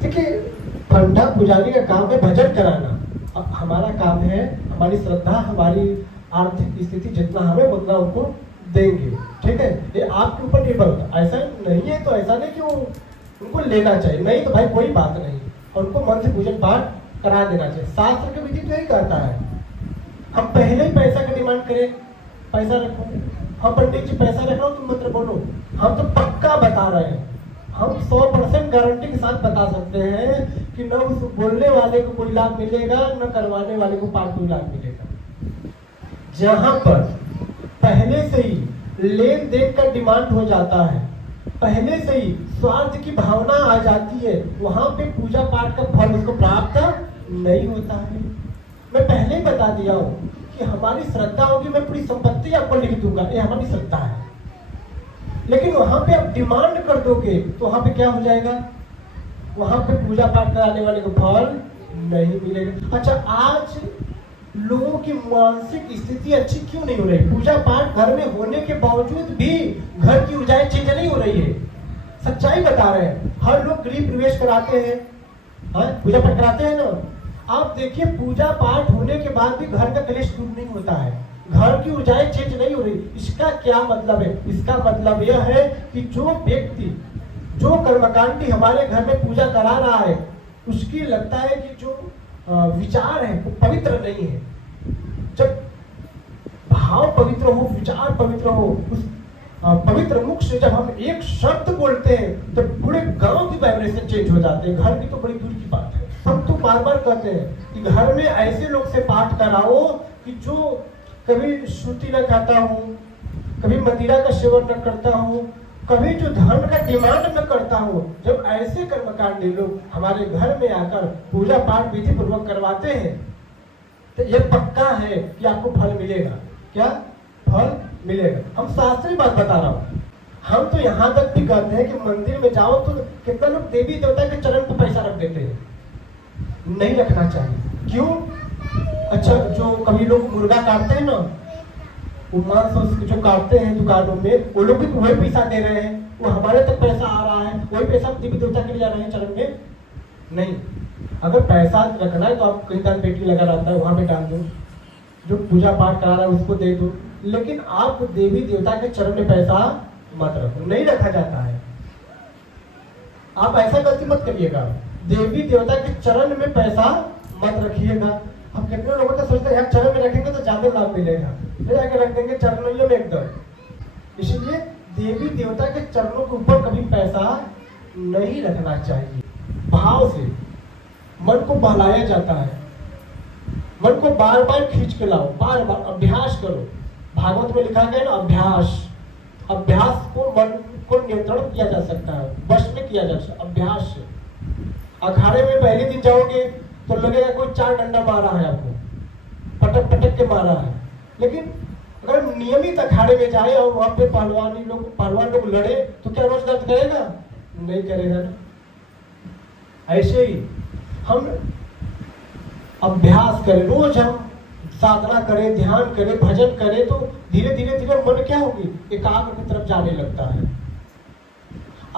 देखिए, पंडा पुजारी का काम है भजन कराना। अब हमारा काम है, हमारी श्रद्धा, हमारी आर्थिक स्थिति जितना हमें उतना उनको देंगे, ठीक है। ये आपके ऊपर निर्भर होता है। ऐसा नहीं है तो ऐसा नहीं कि उनको लेना चाहिए, नहीं तो भाई कोई बात नहीं, और उनको मन से पूजन पाठ करा देना चाहिए। शास्त्र के विधि तो यही कहता है। हम पहले ही पैसा का डिमांड करें, पैसा रखो, हम पंडित जी पैसा रख रहा हूँ तुम मत बोलो, हम तो पक्का बता रहे हैं, हम 100% गारंटी के साथ बता सकते हैं कि न उस बोलने वाले को कोई लाभ मिलेगा, न करवाने वाले को पाठ कोई लाभ मिलेगा। जहां पर पहले से ही लेन देन का डिमांड हो जाता है, पहले से ही स्वार्थ की भावना आ जाती है, वहां पे पूजा पाठ का फल उसको प्राप्त नहीं होता है। मैं पहले ही बता दिया हूं कि हमारी श्रद्धा होगी, मैं पूरी संपत्ति आपको लिख दूंगा, ये हमारी श्रद्धा है। लेकिन वहां पे आप डिमांड कर दोगे तो वहां पे क्या हो जाएगा, वहां पे पूजा पाठ कराने वाले को फल नहीं मिलेगा। अच्छा, आज लोगों की मानसिक स्थिति अच्छी क्यों नहीं हो रही? पूजा पाठ घर में होने के बावजूद भी घर की ऊर्जाएं चेंज नहीं हो रही है। सच्चाई बता रहे हैं, हर लोग गृह प्रवेश कराते हैं, पूजा पाठ कराते हैं ना। आप देखिए, पूजा पाठ होने के बाद भी घर का कलेश दूर नहीं होता है, घर की ऊर्जाएं चेंज नहीं हो रही। इसका क्या मतलब है? इसका मतलब यह है कि जो व्यक्ति, जो कर्मकांडी हमारे घर में पूजा करा रहा है, उसकी लगता है कि जो विचार है वो पवित्र नहीं है। जब भाव पवित्र हो, विचार पवित्र हो, उस पवित्र मुख से जब हम एक शब्द बोलते हैं तो पूरे गांव की वाइब्रेशन चेंज हो जाते हैं। घर की तो बड़ी दूर की बात है। हम तो बार बार कहते हैं कि घर में ऐसे लोग से पाठ कराओ कि जो कभी श्रुति न खाता हूँ, कभी मदिरा का सेवन न करता हूँ, कभी जो धर्म का डिमांड न करता हूँ। जब ऐसे कर्मकांडी लोग हमारे घर में आकर पूजा पाठ विधि पूर्वक करवाते हैं तो यह पक्का है कि आपको फल मिलेगा। क्या फल मिलेगा? हम शास्त्रीय बात बता रहा हूँ। हम तो यहाँ तक भी कहते हैं कि मंदिर में जाओ तो कितना लोग देवी देवता के चरण पर पैसा रख देते हैं। नहीं रखना चाहिए। क्यों? अच्छा, जो कभी लोग मुर्गा काटते हैं ना, वो मांस जो काटते हैं दुकानों में, वो लोग भी वही पैसा दे रहे हैं, वो हमारे तक पैसा आ रहा है, वही पैसा देवी देवता के लिए जा रहे हैं चरण में। नहीं, अगर पैसा रखना है तो आप कहीं दान पेटी लगा रहता है वहां पे डाल दो, जो पूजा पाठ करा रहा है उसको दे दो, लेकिन आप देवी देवता के चरण में पैसा मत रखो। नहीं रखा जाता है। आप ऐसा गलती मत करिएगा, देवी देवता के चरण में पैसा मत रखिएगा। हम कितने लोगों का सोचते हैं चरण में रखेंगे तो ज्यादा लाभ मिलेगा, ले जाके रख देंगे चरणों में एकदम। इसलिए देवी देवता के चरणों के ऊपर कभी पैसा नहीं रखना चाहिए। भाव से मन को बहलाया जाता है, मन को बार बार खींच के लाओ, बार बार अभ्यास करो। भागवत में लिखा गया ना, अभ्यास को मन को नियंत्रण किया जा सकता है, वश में किया जा सकता है अभ्यास से। अखाड़े में पहले दिन जाओगे तो लगेगा कोई 4 डंडा मारा है आपको, पटक पटक के मारा है। लेकिन अगर नियमित अखाड़े में जाए और वहां पे पहलवान लोग लड़े तो क्या रोज दर्द करेगा? नहीं करेगा ना। ऐसे ही हम अभ्यास करें, रोज हम साधना करें, ध्यान करें, भजन करें तो धीरे धीरे धीरे मन क्या होगी, एकाग्र की तरफ जाने लगता है।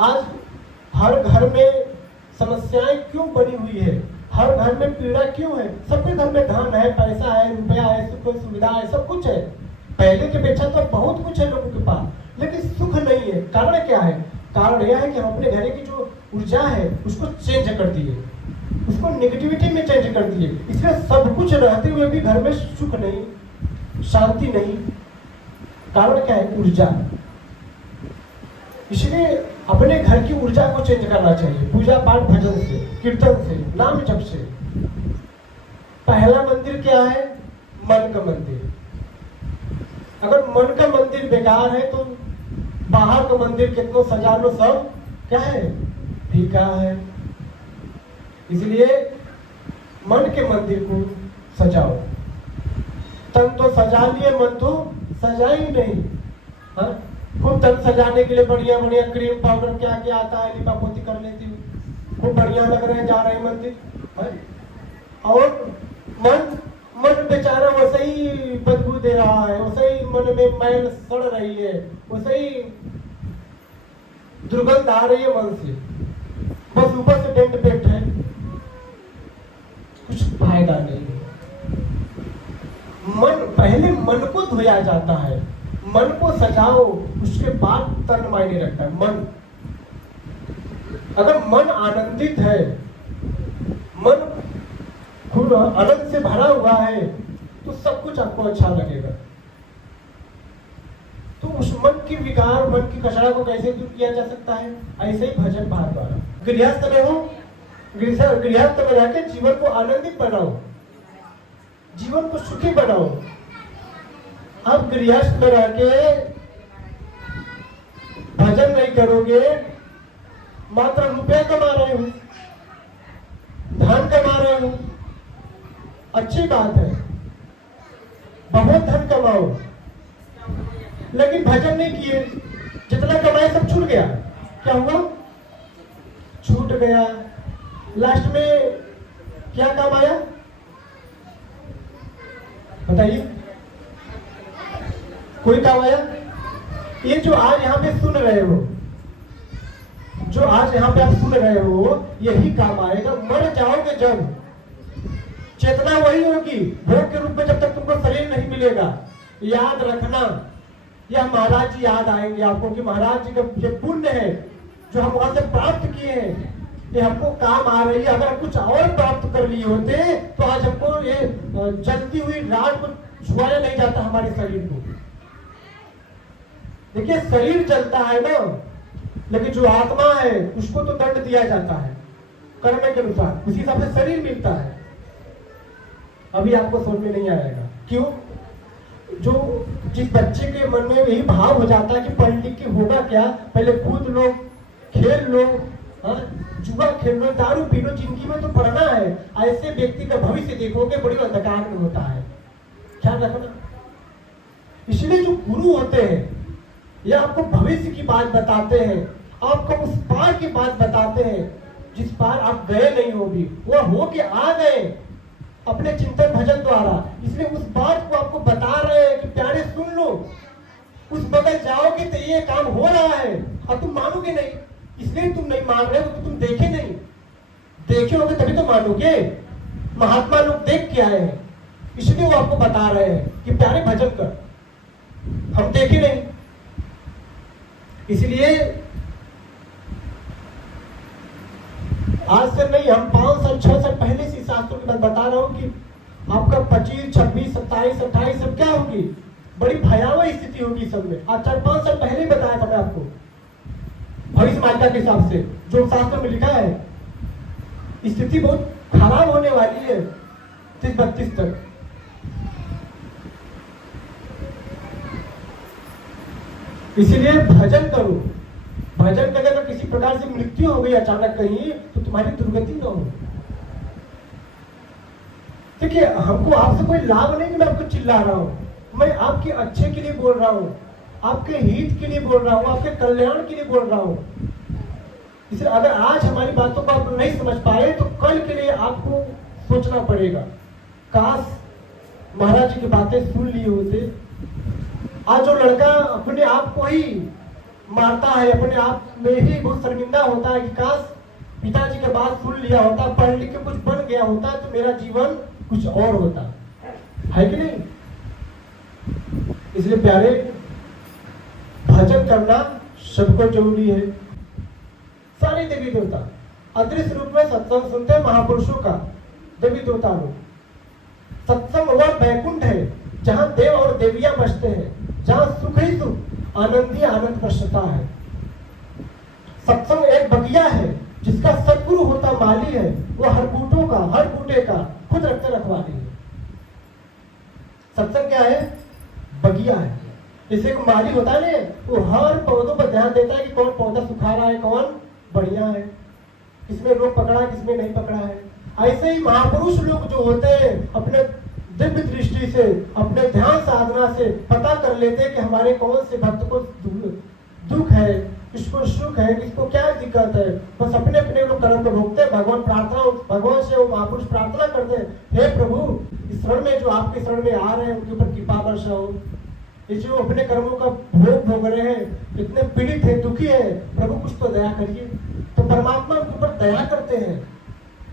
आज हर घर में समस्याएं क्यों बनी हुई है? हर घर में पीड़ा क्यों है? सबके घर में धन है, पैसा है, रुपया है, सुख सुविधा है, सब कुछ है। पहले की अपेक्षा तो बहुत कुछ है लोगों के पास, लेकिन सुख नहीं है। कारण क्या है? कारण यह है कि हम अपने घर की जो ऊर्जा है उसको चेंज कर दिए, उसको नेगेटिविटी में चेंज कर दिए। इसलिए सब कुछ रहते हुए भी घर में सुख नहीं, शांति नहीं। कारण क्या है? ऊर्जा। इसलिए अपने घर की ऊर्जा को चेंज करना चाहिए, पूजा पाठ भजन से, कीर्तन से, नाम जप से। पहला मंदिर क्या है? मन का मंदिर। अगर मन का मंदिर बेकार है तो बाहर का मंदिर कितना सजा लो, सब क्या है? फीका है। इसलिए मन के मंदिर को सजाओ। तन तो सजा लिए, मन तो सजा ही नहीं। हाँ, खूब तन सजाने के लिए बढ़िया बढ़िया क्रीम पाउडर क्या क्या आता है, लिपापोती कर लेती हूँ, खूब बढ़िया लग रहे हैं, जा रहे हैं मंदिर। और मन बेचारा वैसे ही बदबू दे रहा है, वैसे ही मन में मैल सड़ रही है, वैसे ही दुर्गंध आ रही है मन से। बस ऊपर से डेंट पेट है, धोया जाता है। मन को सजाओ, उसके बाद तन मायने रखता है। मन, अगर मन आनंदित है, मन खूब आनंद से भरा हुआ है, तो सब कुछ आपको अच्छा लगेगा। तो उस मन की विकार, मन की कचरा को कैसे दूर किया जा सकता है? ऐसे ही भजन भाव द्वारा। गृहस्थ में हो, गृहस्थ में रहकर जीवन को आनंदित बनाओ, जीवन को सुखी बनाओ। अब गृहस्थ में रह के भजन नहीं करोगे, मात्र रुपया कमा रहे हो, धन कमा रहे हो, अच्छी बात है, बहुत धन कमाओ, लेकिन भजन नहीं किए, जितना कमाए सब छूट गया। क्या हुआ? छूट गया। लास्ट में क्या काम आया बताइए? कोई काम आया? ये जो आज यहाँ पे सुन रहे हो, जो आज यहाँ पे आप सुन रहे हो, यही काम आएगा। मर जाओगे जब, चेतना वही होगी भोग के रूप में, जब तक तुमको शरीर नहीं मिलेगा। याद रखना, यह महाराज जी याद आएंगे आपको कि महाराज जी का ये पुण्य है जो हम वहां से प्राप्त किए हैं, ये हमको काम आ रही है। अगर कुछ और प्राप्त कर लिए होते तो आज हमको ये जलती हुई रात को छुआया नहीं जाता हमारे शरीर को। देखिए, शरीर जलता है ना, लेकिन जो आत्मा है उसको तो दंड दिया जाता है कर्म के अनुसार, उसी हिसाब से शरीर मिलता है। अभी आपको समझ में नहीं आएगा क्यों? जो जिस बच्चे के मन में यही भाव हो जाता है कि पढ़ लिख के होगा क्या, पहले कूद लो, खेल लो, जुआ खेल लो, दारू पी लो, जिंदगी में तो पढ़ना है। ऐसे व्यक्ति का भविष्य देखोगे बड़ी अंधकार में होता है, ख्याल रखना। इसलिए जो गुरु होते हैं ये आपको भविष्य की बात बताते हैं, आपको उस पार की बात बताते हैं जिस पार आप गए नहीं हो भी, वो हो के आ गए अपने चिंतन भजन द्वारा। इसलिए उस बात को आपको बता रहे हैं कि प्यारे सुन लो, उस बगल जाओगे तो ये काम हो रहा है, और तुम मानोगे नहीं। इसलिए तुम नहीं मान रहे हो कि तुम देखे नहीं, देखे होगे तभी तो मानोगे। महात्मा लोग देख के आए हैं, इसलिए वो आपको बता रहे हैं कि प्यारे भजन कर, हम देखे नहीं। इसलिए आज से नहीं, हम 5 साल 6 साल पहले से शास्त्रों की बात बता रहा हूं कि आपका 25, 26, 27, 28 सब क्या होगी, बड़ी भयावह स्थिति होगी सब में। आज 4-5 साल पहले ही बताया था मैं आपको, भविष्य मालिका के हिसाब से जो शास्त्र में लिखा है, स्थिति बहुत खराब होने वाली है 30-32 तक। इसीलिए भजन करो, भजन करके अगर किसी प्रकार से मृत्यु हो गई अचानक कहीं, तो तुम्हारी दुर्गति न हो। देखिए, हमको आपसे कोई लाभ नहीं कि मैं आपको चिल्ला रहा हूं, मैं आपके अच्छे के लिए बोल रहा हूं, आपके हित के लिए बोल रहा हूं, आपके कल्याण के लिए बोल रहा हूं। इसलिए अगर आज हमारी बातों को आप नहीं समझ पाए तो कल के लिए आपको सोचना पड़ेगा। काश महाराज जी की बातें सुन लिए होते। आज जो लड़का अपने आप को ही मारता है, अपने आप में ही बहुत शर्मिंदा होता है कि काश पिताजी की बात सुन लिया होता, पढ़ लिख के कुछ बन गया होता तो मेरा जीवन कुछ और होता, है कि नहीं? इसलिए प्यारे, भजन करना सबको जरूरी है। सारे देवी देवता अदृश्य रूप में सत्संग सुनते हैं महापुरुषों का, देवी देवता लोग। सत्संग वह बैकुंठ है जहां देव और देवियां बसते हैं, जहां सुख ही सुख, आनंद ही आनंद प्रसन्नता है। सत्संग एक बगिया है जिसका सदगुरु होता माली है, वो हर बूटों का, हर बूटे का खुद रखते रखवाली है। सत्संग क्या है? बगिया है। जैसे एक माली होता है ना, वो हर पौधों पर ध्यान देता है कि कौन पौधा सुखा रहा है, कौन बढ़िया है, किसमें रोग पकड़ा है, किसमें नहीं पकड़ा है। ऐसे ही महापुरुष लोग जो होते हैं अपने दिव्य दृष्टि से, अपने ध्यान साधना से पता कर लेते हैं कि हमारे कौन से भक्त को दुख है, किसको सुख है, किसको क्या दिक्कत है। बस अपने अपने लोग कर्म को रोकते हैं। भगवान से वो महापुरुष प्रार्थना करते हैं, हे प्रभु, इस शरण में जो आपके शरण में आ रहे हैं उनके ऊपर कृपा वर्षा हो। जो अपने कर्मों का भोग भोग रहे हैं, इतने पीड़ित है, दुखी है, प्रभु कुछ तो दया करिए। तो परमात्मा उनके ऊपर दया करते हैं।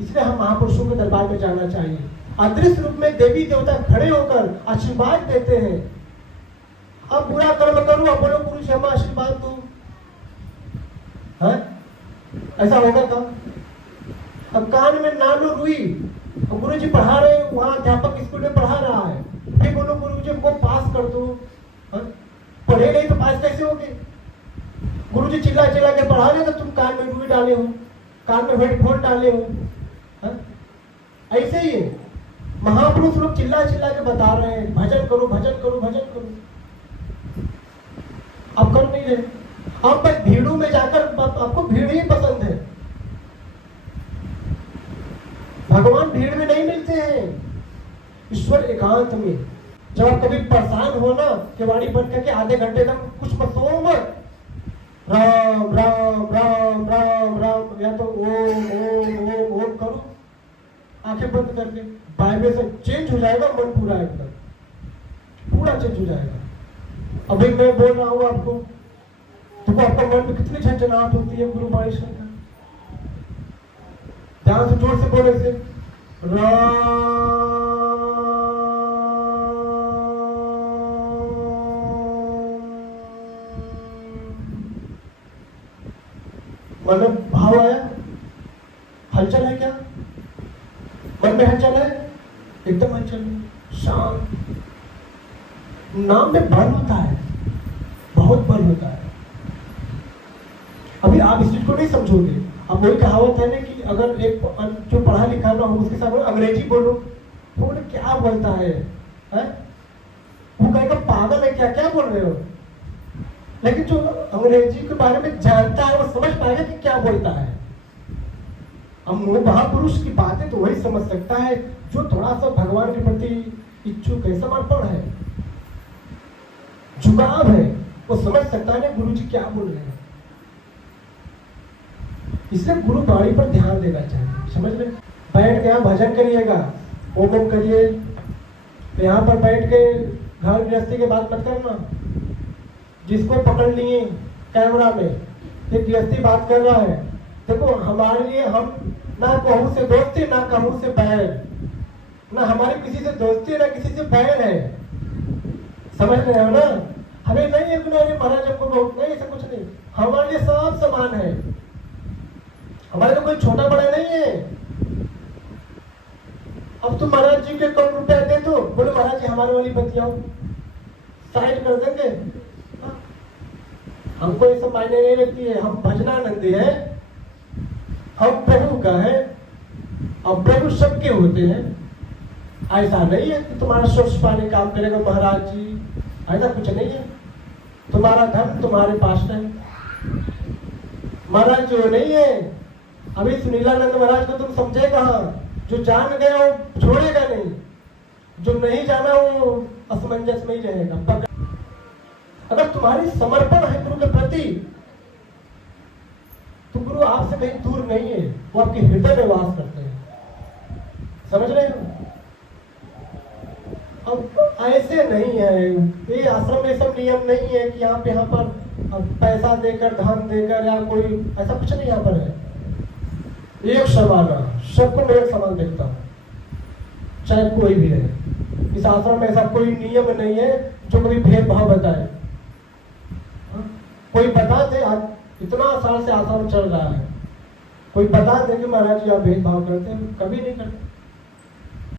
इसलिए हम महापुरुषों के दरबार में जाना चाहिए। अदृश्य रूप में देवी देवता खड़े होकर आशीर्वाद देते हैं अब बुरा कर्म करूं, अब बोलो गुरु जी हमें आशीर्वाद दो, है ऐसा होगा क्या? अब कान में ना लो रुई, गुरु जी पढ़ा रहे, वहां अध्यापक स्कूल में पढ़ा रहा है, फिर बोलो गुरु जी को पास कर दो, पढ़े नहीं तो पास कैसे होगे? गुरु जी चिल्ला चिल्ला के पढ़ा रहे तो तुम कान में रुई डाले हो, कान में हेडफोन डाले हो, ऐसे ही है। महापुरुष लोग चिल्ला चिल्ला के बता रहे हैं भजन करो भजन करो भजन करो, आप कर नहीं रहे। आप बस भीड़ों में जाकर, आपको भीड़ ही पसंद है, भगवान भीड़ में नहीं मिलते हैं, ईश्वर एकांत में। जब आप कभी परेशान हो ना, केवाड़ी बंद करके आधे घंटे तक कुछ मत सो मत, राम राम राम राम राम, या तो ओम ओम ओम ओम करो, आंखें बंद करके, वाइब्रेशन चेंज हो जाएगा, मन पूरा एकदम पूरा चेंज हो जाएगा। अभी मैं बोल रहा हूँ आपको, तो आपका मन में कितनी झंझनाहट होती है गुरु बाणी सुनकर। ध्यान से जोर से बोले से मन में भाव आया, हलचल है क्या? मन में हलचल है, एकदम हलचल, शांत। नाम में बल होता है, बहुत बल होता है। अभी आप इस चीज को नहीं समझोगे। अब वही कहावत है ना कि अगर एक जो पढ़ा लिखा ना हो उसके साथ अंग्रेजी बोलो, वो बोले क्या बोलता है? वो कहेगा पागल है क्या, क्या बोल रहे हो? लेकिन जो अंग्रेजी के बारे में जानता है वो समझ पाएगा कि क्या बोलता है। अब महापुरुष की बातें तो वही समझ सकता है जो थोड़ा सा भगवान के प्रति इच्छुक है, समर्पण है, झुकाव है, वो समझ सकता है ना गुरु जी क्या बोल रहे हैं। इसलिए गुरु बाणी पर ध्यान देना चाहिए, समझ रहे? बैठ के यहाँ भजन करिएगा, ओम ओम करिए, तो यहाँ पर बैठ के घर गृहस्थी की बात मत करना। जिसको पकड़ लिए कैमरा में, ये गृहस्थी बात कर रहा है, देखो हमारे लिए हम ना कहूँ से दोस्ती ना कहूँ से बैर, ना हमारी किसी से दोस्ती ना किसी से बैर है, समझ रहे हो ना? हमें नहीं है कि नहीं महाराज हमको बहुत नहीं, ऐसा कुछ नहीं, हमारे लिए सब समान है, हमारे लिए कोई छोटा बड़ा नहीं है। अब तुम महाराज जी के 1 रुपया दे दो, बोले महाराज जी हमारे वाली बतियाओ, साइड कर देंगे, हमको ये सब मायने नहीं रखती है, हम भजनानंदी है, हम प्रभु का है, अब प्रभु सबके होते हैं। ऐसा नहीं है कि तुम्हारा स्वच्छ पानी काम करेगा महाराज जी, ऐसा कुछ नहीं है। तुम्हारा धन तुम्हारे पास है, महाराज जो नहीं है। अभी सुनीलानंद महाराज को तुम समझे कहाँ? जो जान गया वो छोड़ेगा नहीं, जो नहीं जाना वो असमंजस में ही रहेगा। अगर तुम्हारी समर्पण है गुरु के प्रति, तो गुरु आपसे कहीं दूर नहीं है, वो आपके हृदय में वास करते हैं, समझ रहे हो? अब ऐसे नहीं है, ये आश्रम में सब नियम नहीं है कि यहाँ पर पैसा देकर धन देकर या कोई ऐसा कुछ नहीं यहाँ पर है। एक समान, सबको मैं एक समान देखता हूँ, चाहे कोई भी रहे। इस आश्रम में ऐसा कोई नियम नहीं है जो कभी भेदभाव बताए। कोई बता दे, आज इतना साल से आश्रम चल रहा है, कोई बता दे कि महाराज जी आप भेदभाव करते हैं, कभी नहीं करते।